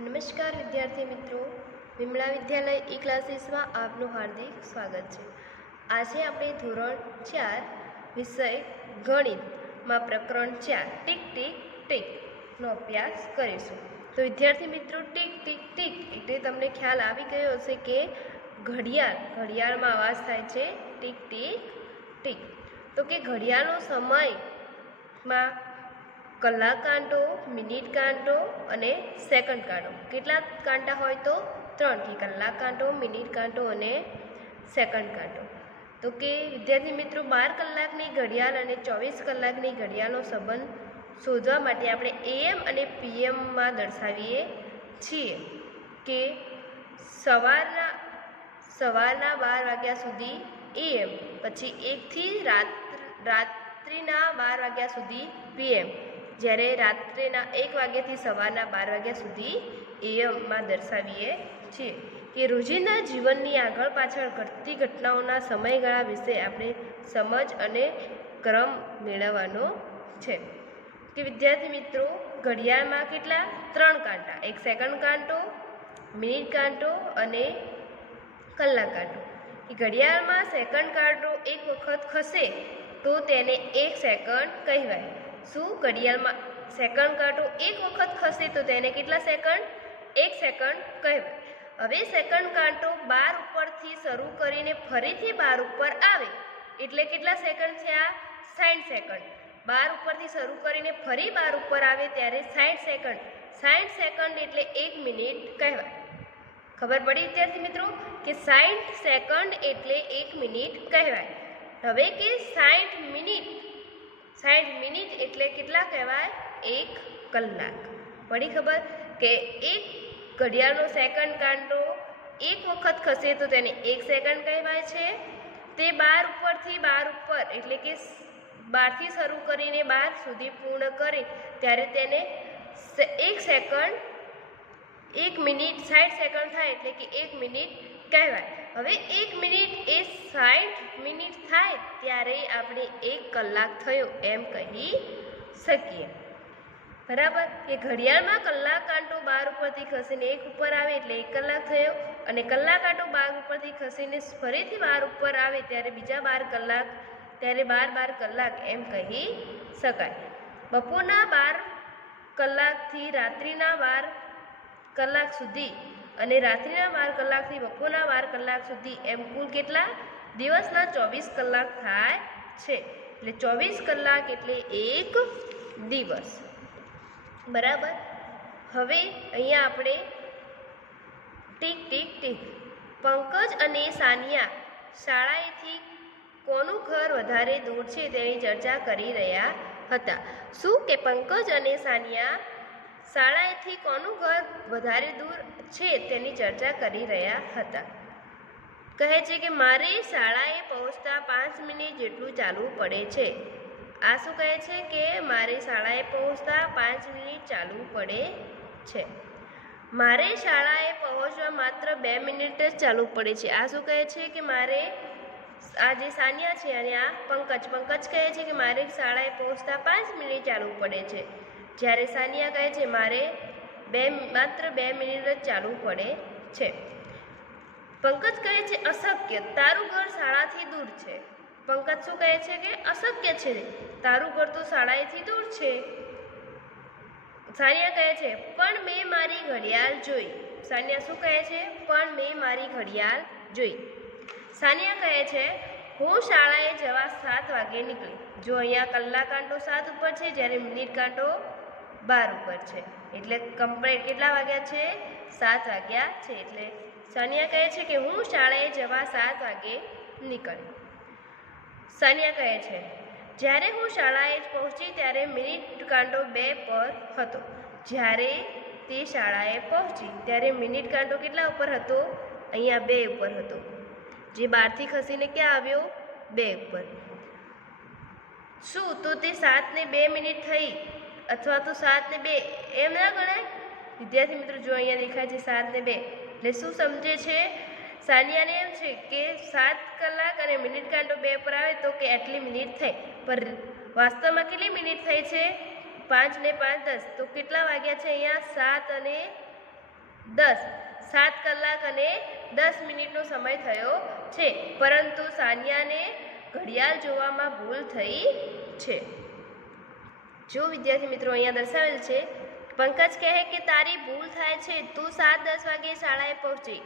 નમસ્કાર વિદ્યાર્થી મિત્રો, વિમલા વિદ્યાલય ઈ ક્લાસીસમાં આપનું હાર્દિક સ્વાગત છે। આજે આપણે ધોરણ 4 વિષય ગણિતમાં પ્રકરણ 4 ટીક ટીક ટીકનો અભ્યાસ કરીશું। તો વિદ્યાર્થી મિત્રો, ટીક ટીક ટીક એટલે તમને ખ્યાલ આવી ગયો હશે કે ઘડિયાળમાં અવાજ થાય છે ટીક ટીક ટીક। તો કે ઘડિયાળનો સમયમાં કલાક કાંટો, મિનિટ કાંટો અને સેકન્ડ કાંટો કેટલા કાંટા હોય તો 3 થી કલાક કાંટો, મિનિટ કાંટો અને સેકન્ડ કાંટો। તો કે વિદ્યાર્થી મિત્રો, 12 કલાકની ઘડિયાળ અને 24 કલાકની ઘડિયાળનો સંબંધ શોધવા માટે આપણે AM અને PMમાં દર્શાવીએ છીએ કે સવારના 12 વાગ્યા સુધી AM, પછી 1 થી રાત્રિના 12 વાગ્યા સુધી PM, જ્યારે રાત્રેના 1 વાગ્યાથી સવારના 12 વાગ્યા સુધી AM દર્શાવીએ છીએ કે રોજિંદા જીવનની આગળ પાછળ ઘટતી ઘટનાઓના સમયગાળા વિશે આપણે સમજ અને ક્રમ મેળવવાનો છે કે વિદ્યાર્થી મિત્રો, ઘડિયાળમાં કેટલા 3 કાંટા, એક સેકન્ડ કાંટો, મિનિટ કાંટો અને કલાક કાંટો। કે ઘડિયાળમાં સેકન્ડ કાંટો એક વખત ખસે તો તેને 1 સેકન્ડ કહેવાય। શું ઘડિયાળમાં સેકન્ડ કાંટો એક વખત ખસે તો તેને કેટલા સેકન્ડ? 1 સેકન્ડ કહેવાય। હવે સેકન્ડ કાંટો 12 ઉપરથી શરૂ કરીને ફરીથી 12 ઉપર આવે એટલે કેટલા સેકન્ડ થયા? 60 સેકન્ડ। 12 ઉપરથી શરૂ કરીને ફરી 12 ઉપર આવે ત્યારે 60 સેકન્ડ। 60 સેકન્ડ એટલે 1 મિનિટ કહેવાય। ખબર પડી વિદ્યાર્થી મિત્રો કે 60 સેકન્ડ એટલે 1 મિનિટ કહેવાય। હવે કે 60 મિનિટ એટલે કેટલા કહેવાય? 1 કલાક। પડી ખબર કે એક ઘડિયાળનો સેકન્ડ કાંટો એક વખત ખસે તો તેને 1 સેકન્ડ કહેવાય છે। તે 12 ઉપરથી 12 ઉપર એટલે કે 12 થી શરૂ કરીને 12 સુધી પૂર્ણ કરે ત્યારે તેને 1 સેકન્ડ, 1 મિનિટ 60 સેકન્ડ થાય એટલે કે 1 મિનિટ કહેવાય। હવે 1 મિનિટ એ 60 મિનિટ થાય ત્યારે આપણે 1 કલાક થયો એમ કહી શકીએ। બરાબર કે ઘડિયાળમાં કલાક કાંટો 12 ઉપરથી ખસીને 1 ઉપર આવે એટલે 1 કલાક થયો, અને કલાક કાંટો 12 ઉપરથી ખસીને ફરીથી 12 ઉપર આવે ત્યારે બીજા 12 કલાક, ત્યારે 12 કલાક એમ કહી શકાય। બપોરના 12 કલાકથી રાત્રિના 12 કલાક સુધી અને રાત્રિના 12 કલાકથી બપોરના 12 કલાક સુધી એમ કુલ કેટલા દિવસના 24 કલાક થાય છે। એટલે 24 કલાક એટલે 1 દિવસ। બરાબર। હવે અહીંયા આપણે ટીક ટીક ટીક, પંકજ અને સાનિયા શાળાએથી કોનું ઘર વધારે દૂર છે તેની ચર્ચા કરી રહ્યા હતા। શું કે પંકજ અને સાનિયા શાળાએથી કોનું ઘર વધારે દૂર છે તેની ચર્ચા કરી રહ્યા હતા। કહે છે કે મારે શાળાએ પહોંચતા 5 મિનિટ જેટલું ચાલવું પડે છે। આ શું કહે છે કે મારે શાળાએ પહોંચતા 5 મિનિટ ચાલવું પડે છે। મારે શાળાએ પહોંચવા માત્ર 2 મિનિટ જ ચાલવું પડે છે। આ શું કહે છે કે મારે, આ જે સાનિયા છે અને આ પંકજ કહે છે કે મારે શાળાએ પહોંચતા 5 મિનિટ ચાલવું પડે છે, જ્યારે સાનિયા કહે છે મારે માત્ર 2 મિનિટ જ ચાલવું પડે છે। પંકજ કહે છે અશક્ય, તારું ઘર શાળાથી દૂર છે। પંકજ શું કહે છે કે અશક્ય છે, તારું ઘર તો શાળાએથી દૂર છે। સાનિયા કહે છે પણ મેં મારી ઘડિયાળ જોઈ। સાનિયા શું કહે છે? પણ મેં મારી ઘડિયાળ જોઈ। સાનિયા કહે છે હું શાળાએ જવા 7 વાગે નીકળી। જો અહીંયા કલાક કાંટો 7 ઉપર છે, જ્યારે મિનિટ કાંટો 12 ઉપર છે, એટલે કમ્પ્લીટ કેટલા વાગ્યા છે? 7 વાગ્યા છે। એટલે સાનિયા કહે છે કે હું શાળાએ જવા 7 વાગે નીકળી। સાનિયા કહે છે જ્યારે હું શાળાએ પહોંચી ત્યારે મિનિટ કાંટો 2 પર હતો। જ્યારે તે શાળાએ પહોંચી ત્યારે મિનિટ કાંટો કેટલા ઉપર હતો? અહીંયા 2 ઉપર હતો। જે 12 થી ખસીને ક્યાં આવ્યો? 2 ઉપર। શું તો તે 7 ને 2 મિનિટ થઈ અથવા તો 7 ને 2 એમ ના ગણાય? વિદ્યાર્થી મિત્રો, જો અહીંયા દેખાય છે 7 ને 2 એટલે શું સમજે છે? સાનિયાને એમ છે કે 7 કલાક અને મિનિટ કાંટો 2 પર આવે તો કે આટલી મિનિટ થઈ, પર વાસ્તવમાં કેટલી મિનિટ થઈ છે? 5 ને 5 10, તો કેટલા વાગ્યા છે અહીંયા? 7 અને 7 કલાક અને 10 મિનિટનો સમય થયો છે, પરંતુ સાનિયાને ઘડિયાળ જોવામાં ભૂલ થઈ છે. જો વિદ્યાર્થી મિત્રો અહીંયા દર્શાવેલ છે, પંકજ કહે કે તારી ભૂલ થાય છે, તું 7:10 વાગે શાળાએ પહોંચી.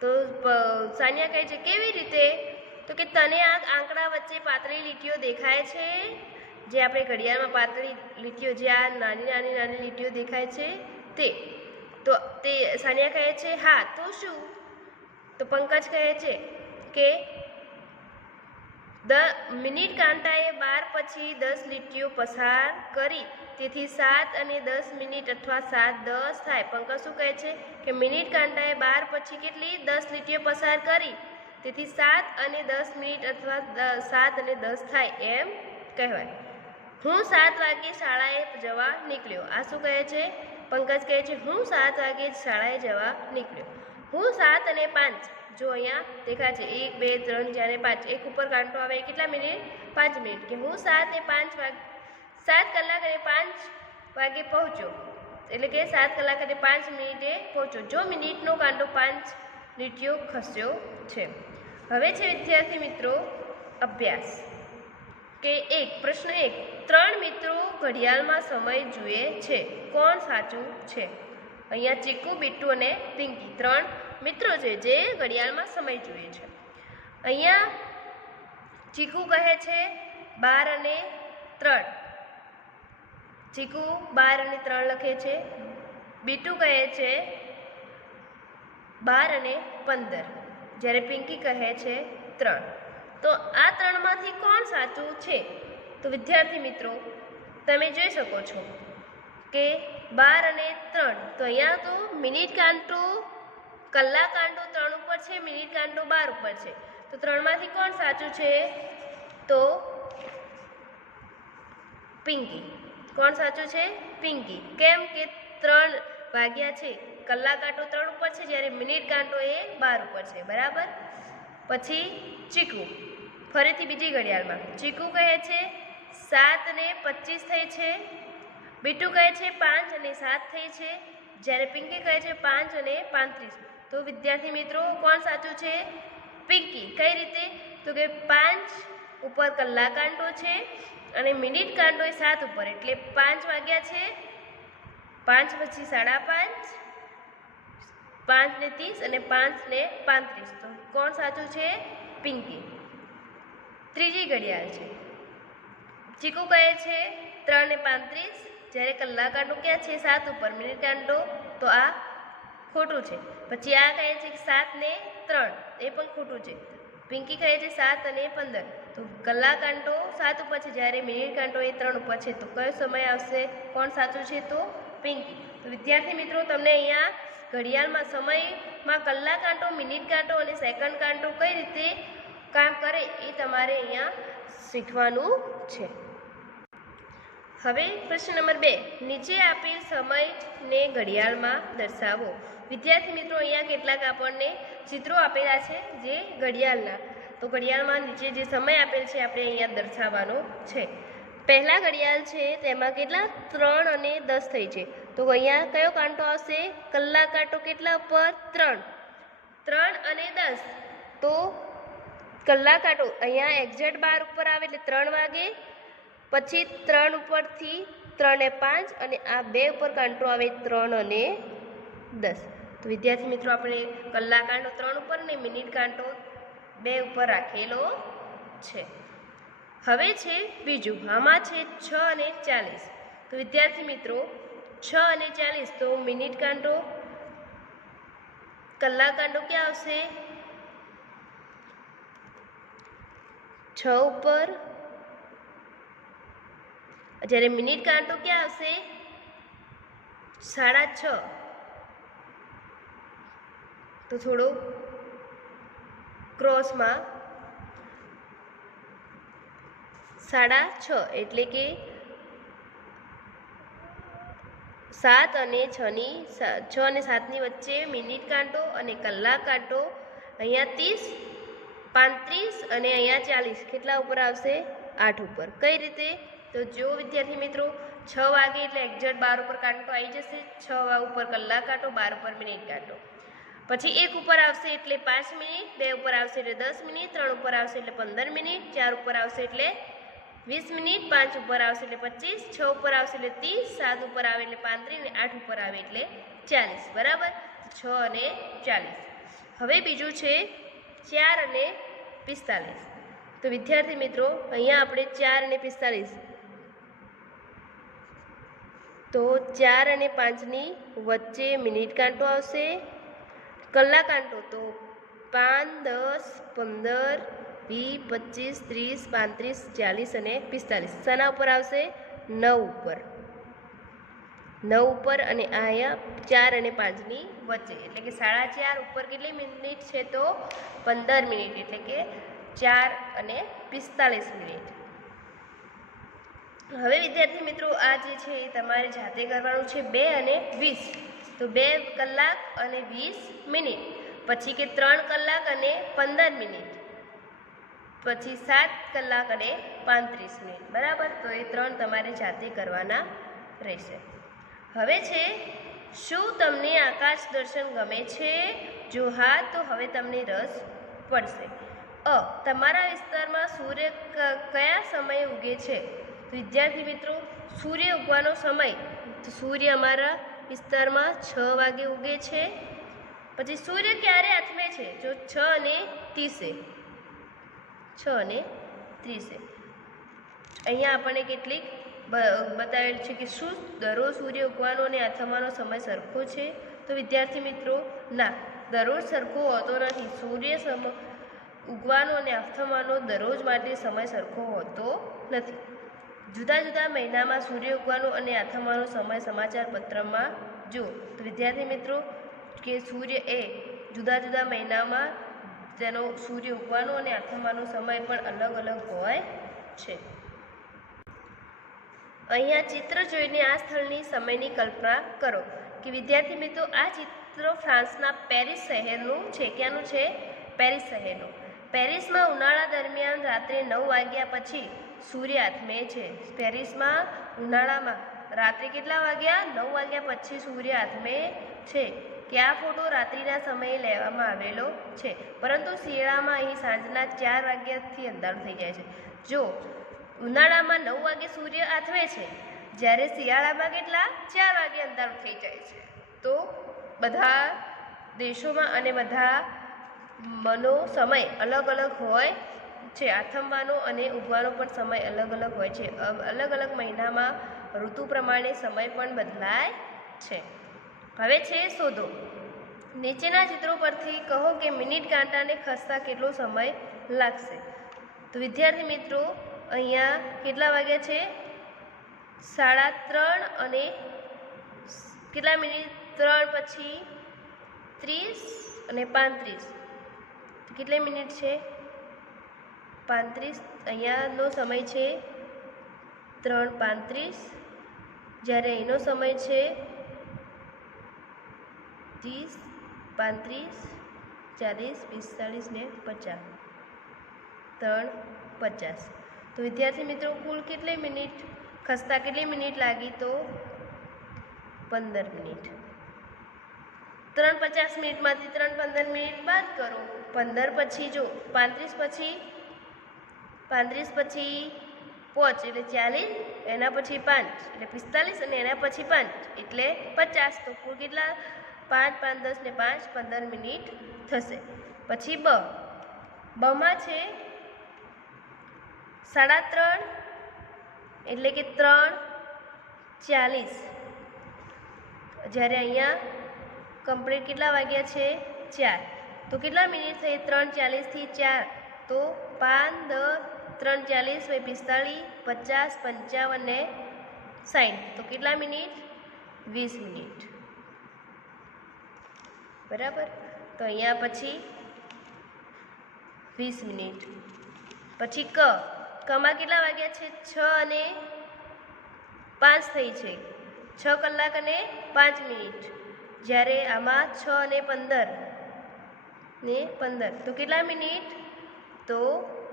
તો સાનિયા કહે છે કેવી રીતે? તો કે તને આ આંકડા વચ્ચે પાતળી લીટીઓ દેખાય છે, જે આપણે ઘડિયાળમાં પાતળી લીટીઓ, જે આ નાની લીટીઓ દેખાય છે તે. તો તે સાનિયા કહે છે હા, તો શું? તો પંકજ કહે છે કે મિનિટ કાંટાએ 12 પછી 10 લીટીઓ પસાર કરી, તેથી 7 અને 10 મિનિટ અથવા 7:10 થાય. પંકજ શું કહે છે કે મિનિટ કાંટાએ 12 પછી કેટલી 10 લીટીઓ પસાર કરી, તેથી 7 અને 10 મિનિટ અથવા 7 અને 10 થાય એમ કહેવાય. હું 7 વાગે શાળાએ જવા નીકળ્યો. આ શું કહે છે? પંકજ કહે છે હું 7 વાગે શાળાએ જવા નીકળ્યો. હું 7 અને 5, જો અહીંયા દેખાય છે 1 2 3 4 5, એક ઉપર કાંટો આવે કેટલા મિનિટ? 5 મિનિટ. કે હું 7 કલાક અને 5 વાગે પહોંચ્યો, એટલે કે 7 કલાક અને 5 મિનિટે પહોંચ્યો, જો મિનિટનો કાંટો 5 લીટીઓ ખસ્યો છે. હવે છે વિદ્યાર્થી મિત્રો અભ્યાસ. કે પ્રશ્ન 1, 3 મિત્રો ઘડિયાળમાં સમય જુએ છે, કોણ સાચું છે? અહીંયા ચીકુ, બીટુ અને પિંકી 3 મિત્રો છે જે ઘડિયાળમાં સમય જુએ છે. અહીંયા ચીકુ કહે છે 12 અને 3. ચીકુ 12 અને 3 લખે છે. બીટુ કહે છે 12 અને 15, જ્યારે પિંકી કહે છે 3. તો આ 3માંથી કોણ સાચું છે? તો વિદ્યાર્થી મિત્રો તમે જોઈ શકો છો કે 12 અને 3, તો અહીંયા તો મિનિટ કાંટો, કલાક કાંટો 3 ઉપર છે, મિનિટ કાંટો 12 ઉપર છે. તો 3માંથી કોણ સાચું છે? તો પિંકી. કોણ સાચું છે? પિંકી. કેમ કે 3 વાગ્યા છે, કલાક કાંટો 3 ઉપર છે, જ્યારે મિનિટ કાંટો એ 12 ઉપર છે. બરાબર. પછી ચીકુ, ફરીથી બીજી ઘડિયાળમાં ચીકુ કહે છે 7 અને 25 થઈ છે. બીટુ કહે છે 5 અને 7 થઈ છે, જ્યારે પિંકી કહે છે 5 અને 35. તો વિદ્યાર્થી મિત્રો કોણ સાચું છે? પિંકી. કઈ રીતે? તો કે 5 ઉપર કલાક કાંટો છે અને મિનિટ કાંટો એ 7 ઉપર, એટલે 5 વાગ્યા છે, 5 પછી 5:30, 5 ને 30 અને 5 ને 35. તો કોણ સાચું છે? પિંકી. ત્રીજી ઘડિયાળ છે. ચીકુ કહે છે 3 ને 35, જ્યારે કલાક કાંટો ક્યાં છે? 7 ઉપર, મિનિટ કાંટો તો આ ખોટું છે. પછી આ કહે છે 7 ને 3, એ પણ ખોટું છે. પિંકી કહે છે 7 અને 15, તો કલાક કાંટો 7 ઉપર છે, જ્યારે મિનિટ કાંટો એ 3 ઉપર છે. તો કયો સમય આવશે? કોણ સાચું છે? તો પિંકી. તો વિદ્યાર્થી મિત્રો તમને અહીંયા ઘડિયાળમાં સમયમાં કલાક કાંટો, મિનિટ કાંટો અને સેકન્ડ કાંટો કઈ રીતે કામ કરે એ તમારે અહીંયા શીખવાનું છે. હવે પ્રશ્ન નંબર 2, નીચે આપેલ સમયને ઘડિયાળમાં દર્શાવો. વિદ્યાર્થી મિત્રો અહીંયા કેટલાક આપણને ચિત્રો આપેલા છે જે ઘડિયાળના. તો ઘડિયાળમાં નીચે જે સમય આપેલ છે આપણે અહીંયા દર્શાવવાનો છે. પહેલા ઘડિયાળ છે તેમાં કેટલા? 3 અને 10 થઈ છે. તો અહીંયા કયો કાંટો આવશે? કલાક કાંટો કેટલા ઉપર? 3. 3 અને 10, તો કલાક કાંટો અહીંયા એક્ઝેક્ટ 12 ઉપર આવે એટલે 3 વાગે. પછી 3 ઉપરથી 3 ને 5 અને આ 2 ઉપર કાંટો આવે 3 અને 10. તો વિદ્યાર્થી મિત્રો આપણે કલાક કાંટો 3 ઉપર ને મિનિટ કાંટો 2 ઉપર રાખેલો છે. હવે છે બીજું, આમાં છે 6 અને 40. તો વિદ્યાર્થી મિત્રો 6 અને 40, તો મિનિટ કાંટો, કલાક કાંટો ક્યાં આવશે? 6 ઉપર, જ્યારે મિનિટ કાંટો ક્યાં આવશે? 6:30. તો થોડો ક્રોસમાં 6:30, એટલે કે 7 અને 6 અને 7ની વચ્ચે મિનિટ કાંટો અને કલાક કાંટો અહીંયા 30, 35 અને અહીંયા 40 કેટલા ઉપર આવશે? 8 ઉપર. કઈ રીતે? તો જો વિદ્યાર્થી મિત્રો 6 વાગે એટલે એક્ઝેક્ટ 12 ઉપર કાંટો આવી જશે. 6 ઉપર કલાક કાંટો, 12 ઉપર મિનિટ કાંટો. પછી 1 ઉપર આવશે એટલે 5 મિનિટ, 2 ઉપર આવશે એટલે 10 મિનિટ, 3 ઉપર આવશે એટલે 15 મિનિટ, 4 ઉપર આવશે એટલે 20 મિનિટ, 5 ઉપર આવશે એટલે 25, 6 ઉપર આવશે એટલે 30, 7 ઉપર આવે એટલે 35 અને 8 ઉપર આવે એટલે 40. બરાબર, 6 અને 40. હવે બીજું છે 4 અને 45. તો વિદ્યાર્થી મિત્રો અહીંયા આપણે 4 અને 45, તો 4 અને 5ની વચ્ચે મિનિટ કાંટો આવશે. કલાક કાંટો તો 5, 10, 15, 20, 25, 30, 35, 40 અને 45. શાના ઉપર આવશે? 9 ઉપર. 9 ઉપર અને અહીંયા 4 અને 5ની વચ્ચે એટલે કે 4.5 ઉપર કેટલી મિનિટ છે? તો 15 મિનિટ એટલે કે 4 અને 45 મિનિટ. હવે વિદ્યાર્થી મિત્રો આ જે છે એ તમારે જાતે કરવાનું છે. 2 અને 20, તો 2 કલાક અને 20 મિનિટ. પછી કે 3 કલાક અને 15 મિનિટ. પછી 7 કલાક અને 35 મિનિટ. બરાબર, તો એ 3 તમારે જાતે કરવાના રહેશે. હવે છે શું તમને આકાશ દર્શન ગમે છે? જો હા તો હવે તમને રસ પડશે. તમારા વિસ્તારમાં સૂર્ય કયા સમયે ઉગે છે? વિદ્યાર્થી મિત્રો સૂર્ય ઉગવાનો સમય, તો સૂર્ય અમારા વિસ્તારમાં 6 વાગે ઉગે છે. પછી સૂર્ય ક્યારે આથમે છે? જો 6 અને 30. 6 અને 30. અહીંયા આપણને કેટલીક બતાવેલ છે કે શું દરરોજ સૂર્ય ઉગવાનો અને આથમવાનો સમય સરખો છે? તો વિદ્યાર્થી મિત્રો ના, દરરોજ સરખો હોતો નથી. સૂર્ય ઉગવાનો અને આથમવાનો દરરોજ માટે સમય સરખો હોતો નથી. જુદા જુદા મહિનામાં સૂર્ય ઉગવાનો અને આથમવાનો સમય સમાચાર પત્રમાં જુઓ. તો વિદ્યાર્થી મિત્રો કે સૂર્ય એ જુદા જુદા મહિનામાં તેનો સૂર્ય ઉગવાનો અને આથમવાનો સમય પણ અલગ અલગ હોય છે. અહીંયા ચિત્ર જોઈને આ સ્થળની સમયની કલ્પના કરો. કે વિદ્યાર્થી મિત્રો આ ચિત્ર ફ્રાન્સના પેરિસ શહેરનું છે. ક્યાંનું છે? પેરિસ શહેરનું. પેરિસમાં ઉનાળા દરમિયાન રાત્રે 9 વાગ્યા પછી સૂર્ય આથમે છે. પેરિસમાં ઉનાળામાં રાત્રે કેટલા વાગ્યા? 9 વાગ્યા પછી સૂર્ય આથમે છે. કે આ ફોટો રાત્રિના સમયે લેવામાં આવેલો છે, પરંતુ શિયાળામાં અહીં સાંજના 4 વાગ્યાથી અંધારું થઈ જાય છે. જો ઉનાળામાં 9 વાગે સૂર્ય આથમે છે, જ્યારે શિયાળામાં કેટલા? 4 વાગે અંધારું થઈ જાય છે. તો બધા દેશોમાં અને બધા મનો સમય અલગ અલગ હોય છે. આથમવાનો અને ઉગવાનો પણ સમય અલગ અલગ હોય છે. અલગ અલગ મહિનામાં ઋતુ પ્રમાણે સમય પણ બદલાય છે. હવે છે શોધો. નીચેના ચિત્રો પરથી કહો કે મિનિટ કાંટાને ખસતા કેટલો સમય લાગશે? તો વિદ્યાર્થી મિત્રો અહીંયા કેટલા વાગ્યા છે? 3:30 અને કેટલા મિનિટ? 3 પછી 30 અને 35. કેટલી મિનિટ છે? 35. અહીંયાનો સમય છે 3:35, જ્યારે એનો સમય છે 30, 35, 40, 45 ને 50. 3:50. તો વિદ્યાર્થી મિત્રો કુલ કેટલી મિનિટ ખસતા કેટલી મિનિટ લાગી? તો 15 મિનિટ. 3:50 મિનિટમાંથી 3:15 મિનિટ બાદ કરો. 15 પછી જો 35 પછી 5 એટલે 40, એના પછી 5 એટલે 45 અને એના પછી 5 એટલે 50. તો કુલ કેટલા? 5, 5, 10 ને 5 15 મિનિટ થશે. પછી બમાં છે 3:30 એટલે કે 3:40, જ્યારે અહીંયા કમ્પ્લીટ કેટલા વાગ્યા છે? 4. તો કેટલા મિનિટ થઈ? 3:40 થી 4. તો 5, 10, 3:40, 45, 50, 55 ને 60. તો કેટલા મિનિટ? 20 મિનિટ. બરાબર, તો અહીંયા પછી 20 મિનિટ. પછી કમાં કેટલા વાગ્યા છે? 6 અને 5 થઈ છે. 6 કલાક અને 5 મિનિટ, જ્યારે આમાં 6 અને 15 તો કેટલા મિનિટ? તો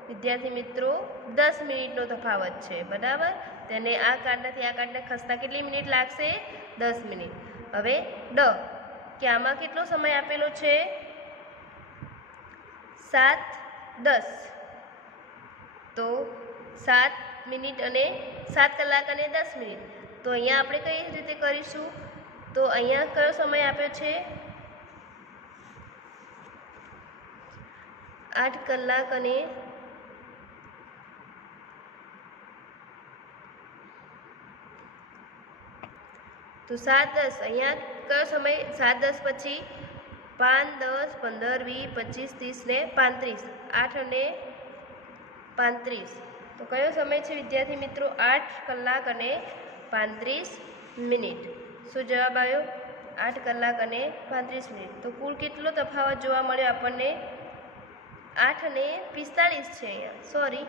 વિદ્યાર્થી મિત્રો 10 મિનિટનો તફાવત છે. બરાબર, તેને આ કાંટાથી આ કાંટા ખસતા કેટલી મિનિટ લાગશે? 10 મિનિટ. હવે ડ કે આમાં કેટલો સમય આપેલો છે? 7:10. તો 7 મિનિટ અને 7 કલાક અને 10 મિનિટ. તો અહીંયા આપણે કઈ રીતે કરીશું? તો અહીંયા કયો સમય આપ્યો છે? 8 કલાક અને તો 7:10. અહીંયા કયો સમય? 7:10 પછી 5, 10, 15, 20, 25, 30 ને 35. 8 અને 35. તો કયો સમય છે વિદ્યાર્થી મિત્રો? 8 કલાક અને 35 મિનિટ. શું જવાબ આવ્યો? 8 કલાક અને 35 મિનિટ. તો કુલ કેટલો તફાવત જોવા મળ્યો આપણને? 8 અને 45 છે અહીંયા. સોરી,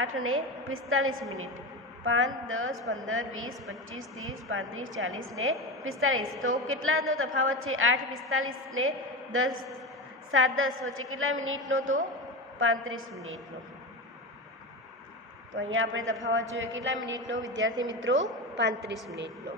8 અને 45 મિનિટ. 5, 10, 15, 20, 25, 30, 35, 40 ને 45. તો કેટલાનો તફાવત છે? 8, 45 ને 10, 7, 10 વચ્ચે કેટલા મિનિટનો? તો 35 મિનિટનો. તો અહીંયા આપણે તફાવત જોઈએ કેટલા મિનિટનો વિદ્યાર્થી મિત્રો? 35 મિનિટનો.